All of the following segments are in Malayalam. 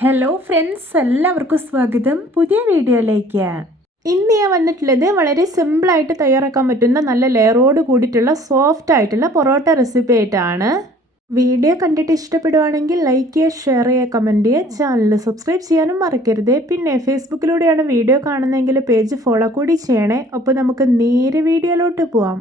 ഹലോ ഫ്രണ്ട്സ് എല്ലാവർക്കും സ്വാഗതം. പുതിയ വീഡിയോയിലേക്ക്. ഇന്ന് ഞാൻ വന്നിട്ടുള്ളത് വളരെ സിമ്പിളായിട്ട് തയ്യാറാക്കാൻ പറ്റുന്ന നല്ല ലെയറോട് കൂടിയിട്ടുള്ള സോഫ്റ്റ് ആയിട്ടുള്ള പൊറോട്ട റെസിപ്പി ആയിട്ടാണ്. വീഡിയോ കണ്ടിട്ട് ഇഷ്ടപ്പെടുവാണെങ്കിൽ ലൈക്ക് ചെയ്യുക ഷെയർ ചെയ്യുക കമന്റ് ചെയ്യുക. ചാനൽ സബ്സ്ക്രൈബ് ചെയ്യാനും മറക്കരുത്. പിന്നെ ഫേസ്ബുക്കിലൂടെയാണ് വീഡിയോ കാണുന്നതെങ്കിൽ പേജ് ഫോളോ കൂടി ചെയ്യണേ. അപ്പോൾ നമുക്ക് നേരെ വീഡിയോയിലോട്ട് പോവാം.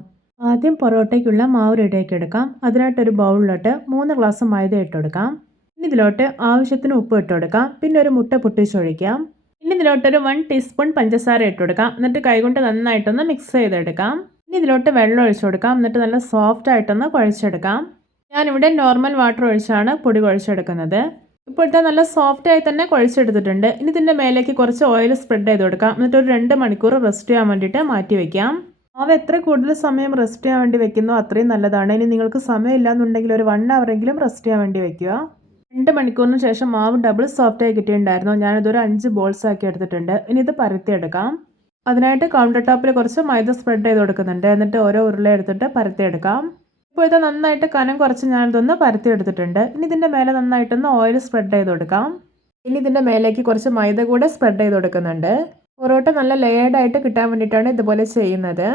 ആദ്യം പൊറോട്ടയ്ക്കുള്ള മാവ് റെഡിയാക്കി എടുക്കാം. അതിനായിട്ടൊരു ബൗളിലോട്ട് മൂന്ന് ഗ്ലാസ് മൈദ ഇട്ടെടുക്കാം ഇതിലോട്ട് ആവശ്യത്തിന് ഉപ്പ് ഇട്ട് കൊടുക്കാം പിന്നെ ഒരു മുട്ട പൊട്ടിച്ചൊഴിക്കാം. ഇനി ഇതിലോട്ട് ഒരു വൺ ടീസ്പൂൺ പഞ്ചസാര ഇട്ട് കൊടുക്കാം എന്നിട്ട് കൈകൊണ്ട് നന്നായിട്ടൊന്ന് മിക്സ് ചെയ്തെടുക്കാം. ഇനി ഇതിലോട്ട് വെള്ളം ഒഴിച്ചു കൊടുക്കാം എന്നിട്ട് നല്ല സോഫ്റ്റ് ആയിട്ടൊന്ന് കുഴച്ചെടുക്കാം. ഞാനിവിടെ നോർമൽ വാട്ടർ ഒഴിച്ചാണ് പൊടി കുഴച്ചെടുക്കുന്നത്. ഇപ്പോഴത്തെ നല്ല സോഫ്റ്റ് ആയി തന്നെ കുഴച്ചെടുത്തിട്ടുണ്ട്. ഇനി ഇതിന്റെ മേലേക്ക് കുറച്ച് ഓയിൽ സ്പ്രെഡ് ചെയ്ത് കൊടുക്കാം എന്നിട്ട് ഒരു രണ്ട് മണിക്കൂർ റെസ്റ്റ് ചെയ്യാൻ വേണ്ടിയിട്ട് മാറ്റി വയ്ക്കാം അവ എത്ര കൂടുതൽ സമയം റെസ്റ്റ് ചെയ്യാൻ വേണ്ടി വെക്കുന്നോ അത്രയും നല്ലതാണ്. ഇനി നിങ്ങൾക്ക് സമയമില്ല എന്നുണ്ടെങ്കിൽ ഒരു വൺ അവറെങ്കിലും റെസ്റ്റ് ചെയ്യാൻ വേണ്ടി വെക്കുക. രണ്ട് മണിക്കൂറിന് ശേഷം മാവ് ഡബിൾ സോഫ്റ്റായി കിട്ടിയിട്ടുണ്ടായിരുന്നു. ഞാനിതൊരു അഞ്ച് ബോൾസ് ആക്കി എടുത്തിട്ടുണ്ട്. ഇനി ഇത് പരത്തിയെടുക്കാം. അതിനായിട്ട് കൗണ്ടർ ടോപ്പിൽ കുറച്ച് മൈദ സ്പ്രെഡ് ചെയ്ത് കൊടുക്കുന്നുണ്ട്. എന്നിട്ട് ഓരോ ഉരുള എടുത്തിട്ട് പരത്തിയെടുക്കാം. ഇപ്പോൾ ഇത് നന്നായിട്ട് കനം കുറച്ച് ഞാനിതൊന്ന് പരത്തിയെടുത്തിട്ടുണ്ട്. ഇനി ഇതിന്റെ മേലെ നന്നായിട്ടൊന്ന് ഓയിൽ സ്പ്രെഡ് ചെയ്ത് കൊടുക്കാം. ഇനി ഇതിന്റെ മേലേക്ക് കുറച്ച് മൈദ കൂടെ സ്പ്രെഡ് ചെയ്ത് കൊടുക്കുന്നുണ്ട്. പൊറോട്ട നല്ല ലെയർഡായിട്ട് കിട്ടാൻ വേണ്ടിയിട്ടാണ് ഇതുപോലെ ചെയ്യുന്നത്.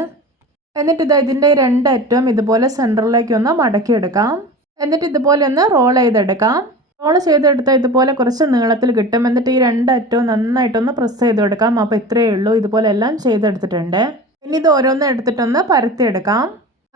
എന്നിട്ട് ഇത് ഇതിന്റെ രണ്ടറ്റവും ഇതുപോലെ സെന്ററിലേക്ക് ഒന്ന് മടക്കിയെടുക്കാം. എന്നിട്ട് ഇതുപോലെ ഒന്ന് റോൾ ചെയ്തെടുക്കാം. റോൾ ചെയ്തെടുത്താൽ ഇതുപോലെ കുറച്ച് നീളത്തിൽ കിട്ടും. എന്നിട്ട് ഈ രണ്ട് അറ്റവും നന്നായിട്ടൊന്ന് പ്രസ് ചെയ്ത് കൊടുക്കാം അപ്പോൾ ഇത്രയേ ഉള്ളൂ. ഇതുപോലെ എല്ലാം ചെയ്തെടുത്തിട്ടുണ്ട്. ഇനി ഇത് ഓരോന്നും എടുത്തിട്ടൊന്ന് പരത്തിയെടുക്കാം.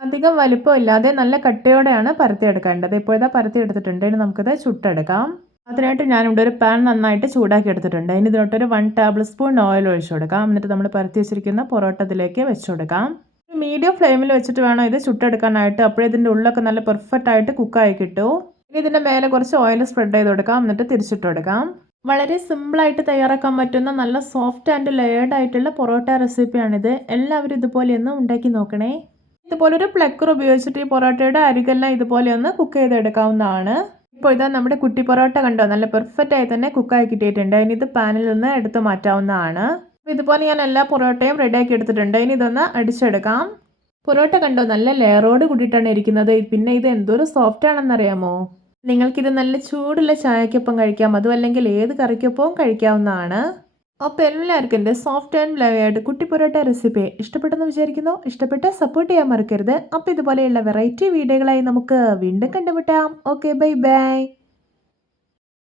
അധികം വലിപ്പം ഇല്ലാതെ നല്ല കട്ടിയോടെയാണ് പരത്തിയെടുക്കേണ്ടത്. ഇപ്പോഴത്തെ പരത്തി എടുത്തിട്ടുണ്ട് ഇനി നമുക്കിത് ചുട്ടെടുക്കാം. അതിനായിട്ട് ഞാനിവിടെ ഒരു പാൻ നന്നായിട്ട് ചൂടാക്കി എടുത്തിട്ടുണ്ട്. ഇനി ഇതിലോട്ടൊരു വൺ ടേബിൾ സ്പൂൺ ഓയിൽ ഒഴിച്ചു കൊടുക്കാം. എന്നിട്ട് നമ്മൾ പരത്തി വെച്ചിരിക്കുന്ന പൊറോട്ട ഇതിലേക്ക് വെച്ച് കൊടുക്കാം. മീഡിയം ഫ്ലെയിമിൽ വെച്ചിട്ട് വേണം ഇത് ചുട്ടെടുക്കാനായിട്ട്. അപ്പോഴേ ഇതിന്റെ ഉള്ളൊക്കെ നല്ല പെർഫെക്റ്റ് ആയിട്ട് കുക്കായി കിട്ടും. ഇനി ഇതിന്റെ മേലെ കുറച്ച് ഓയിൽ സ്പ്രെഡ് ചെയ്ത് കൊടുക്കാം. എന്നിട്ട് തിരിച്ചിട്ട് കൊടുക്കാം. വളരെ സിമ്പിളായിട്ട് തയ്യാറാക്കാൻ പറ്റുന്ന നല്ല സോഫ്റ്റ് ആൻഡ് ലെയർഡ് ആയിട്ടുള്ള പൊറോട്ട റെസിപ്പിയാണിത് എല്ലാവരും ഇതുപോലെ ഒന്ന് ഉണ്ടാക്കി നോക്കണേ. ഇതുപോലൊരു പ്ലക്കർ ഉപയോഗിച്ചിട്ട് ഈ പൊറോട്ടയുടെ അരികെല്ലാം ഇതുപോലെ ഒന്ന് കുക്ക് ചെയ്തെടുക്കാവുന്നതാണ്. ഇപ്പോൾ ഇതാ നമ്മുടെ കുട്ടി പൊറോട്ട കണ്ടോ? നല്ല പെർഫെക്റ്റ് ആയി തന്നെ കുക്കായി കിട്ടിയിട്ടുണ്ട്. ഇനി ഇത് പാനിൽ നിന്ന് എടുത്ത് മാറ്റാവുന്നതാണ്. ഇതുപോലെ ഞാൻ എല്ലാ പൊറോട്ടയും റെഡിയാക്കി എടുത്തിട്ടുണ്ട്. ഇനി ഇതൊന്ന് അടിച്ചെടുക്കാം. പൊറോട്ട കണ്ടോ? നല്ല ലെയറോട് കൂടിയിട്ടാണ് ഇരിക്കുന്നത്. പിന്നെ ഇത് എന്തൊരു സോഫ്റ്റ് ആണെന്നറിയാമോ? നിങ്ങൾക്കിത് നല്ല ചൂടുള്ള ചായക്കൊപ്പം കഴിക്കാം. അതും അല്ലെങ്കിൽ ഏത് കറിക്കൊപ്പവും കഴിക്കാവുന്നതാണ്. അപ്പോൾ എല്ലാവർക്കും എന്റെ സോഫ്റ്റ് ആൻഡ് ലെയർഡ് കുട്ടി പൊറോട്ട റെസിപ്പി ഇഷ്ടപ്പെട്ടെന്ന് വിചാരിക്കുന്നു. ഇഷ്ടപ്പെട്ട സപ്പോർട്ട് ചെയ്യാൻ മറക്കരുത്. അപ്പോൾ ഇതുപോലെയുള്ള വെറൈറ്റി വീഡിയോകളായി നമുക്ക് വീണ്ടും കണ്ടുമുട്ടാം. Okay bye bye